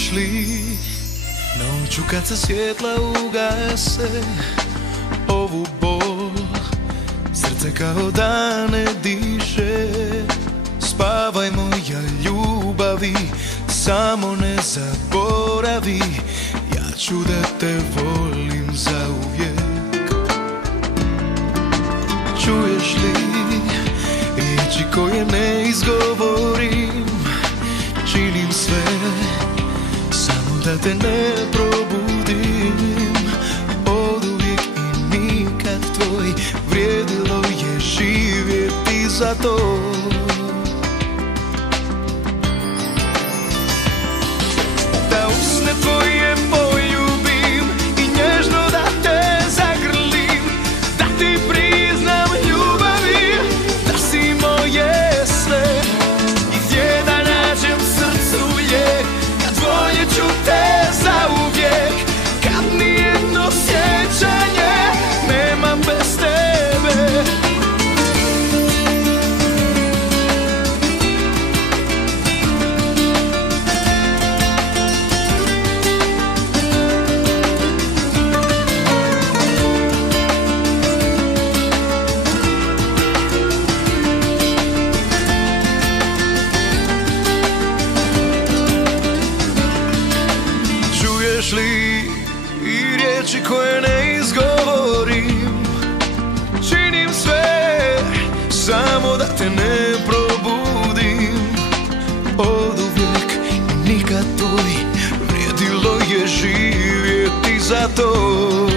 Čuješ li noću kad se svjetla ugase ovu bol? Srce kao da ne diše. Spavaj moja ljubavi, samo ne zaboravi, ja ću da te volim zauvijek. Čuješ li riječi koje ne izgovorim? Činim sve samo da te ne probudim. Oduvijek i nikad tvoj, vrijedilo je živjeti za to. Da usne tvoje poljubim i nježno da te zagrlim, da ti priznam ljubavi, da si moje sve. I gdje da nađem srcu lijek, kad voljet ću te zauvijek, kad nijedno sjećanje nemam bez tebe. Čuješ li i riječi koje ne izgovorim? Činim sve samo da te ne probudim. Oduvijek i nikad tvoj, vrijedilo je živjeti za to.